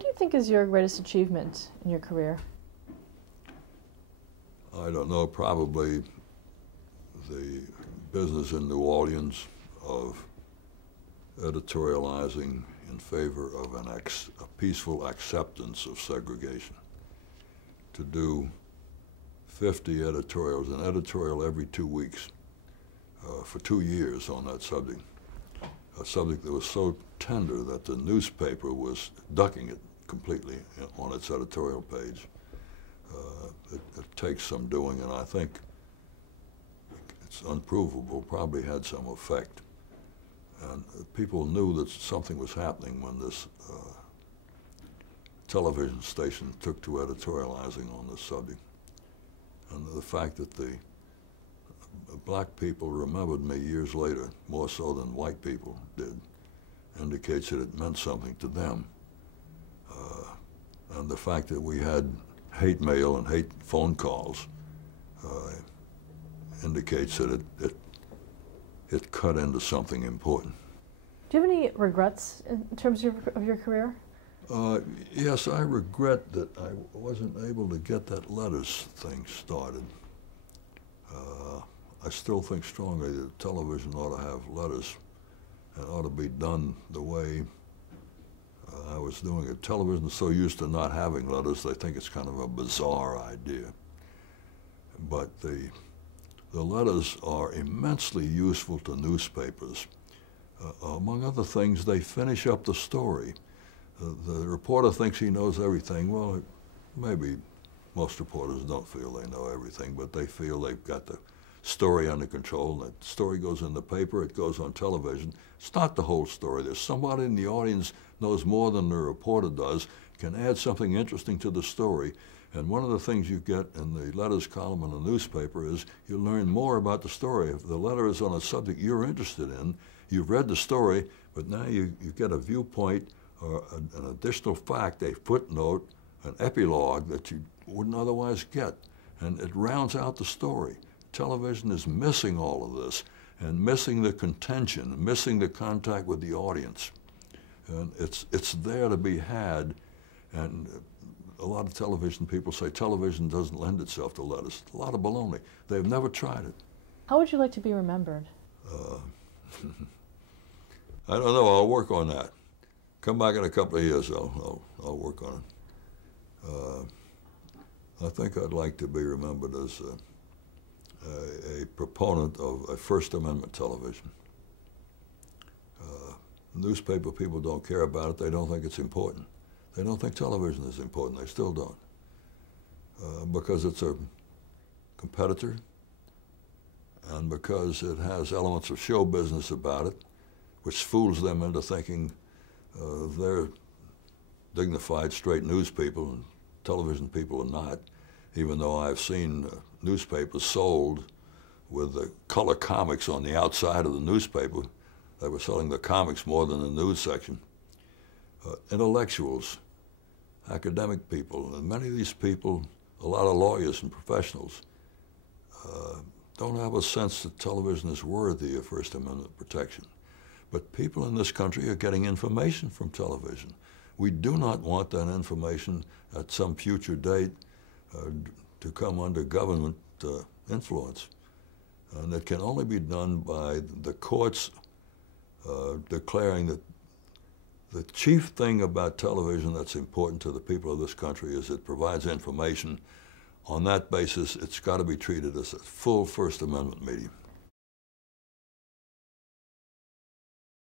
What do you think is your greatest achievement in your career? I don't know, probably the business in New Orleans of editorializing in favor of a peaceful acceptance of segregation. To do 50 editorials, an editorial every 2 weeks, for 2 years on that subject. A subject that was so tender that the newspaper was ducking it completely on its editorial page. It takes some doing, and I think it's unprovable, probably had some effect. And people knew that something was happening when this television station took to editorializing on this subject. And the fact that the black people remembered me years later, more so than white people did, indicates that it meant something to them. And the fact that we had hate mail and hate phone calls indicates that it cut into something important. Do you have any regrets in terms of your career? Yes, I regret that I wasn't able to get that letters thing started. I still think strongly that television ought to have letters and ought to be done the way I was doing it. Television is so used to not having letters, they think it's kind of a bizarre idea. But the letters are immensely useful to newspapers. Among other things, they finish up the story. The reporter thinks he knows everything. Well, maybe most reporters don't feel they know everything, but they feel they've got the story under control. And the story goes in the paper, it goes on television. It's not the whole story. There's somebody in the audience knows more than the reporter does, can add something interesting to the story. And one of the things you get in the letters column in the newspaper is you learn more about the story. If the letter is on a subject you're interested in, you've read the story, but now you get a viewpoint or an additional fact, a footnote, an epilogue that you wouldn't otherwise get. And it rounds out the story. Television is missing all of this and missing the contention, missing the contact with the audience. And it's there to be had. And a lot of television people say television doesn't lend itself to letters. A lot of baloney. They've never tried it. How would you like to be remembered? I don't know. I'll work on that. Come back in a couple of years, I'll work on it. I think I'd like to be remembered as a proponent of a First Amendment television. Newspaper people don't care about it. They don't think it's important. They don't think television is important. They still don't. Because it's a competitor and because it has elements of show business about it, which fools them into thinking they're dignified, straight news people, and television people are not, even though I've seen newspapers sold with the color comics on the outside of the newspaper. They were selling the comics more than the news section. Intellectuals, academic people, and many of these people, a lot of lawyers and professionals, don't have a sense that television is worthy of First Amendment protection. But people in this country are getting information from television. We do not want that information at some future date to come under government influence. And it can only be done by the courts declaring that the chief thing about television that's important to the people of this country is it provides information. On that basis, it's got to be treated as a full First Amendment medium.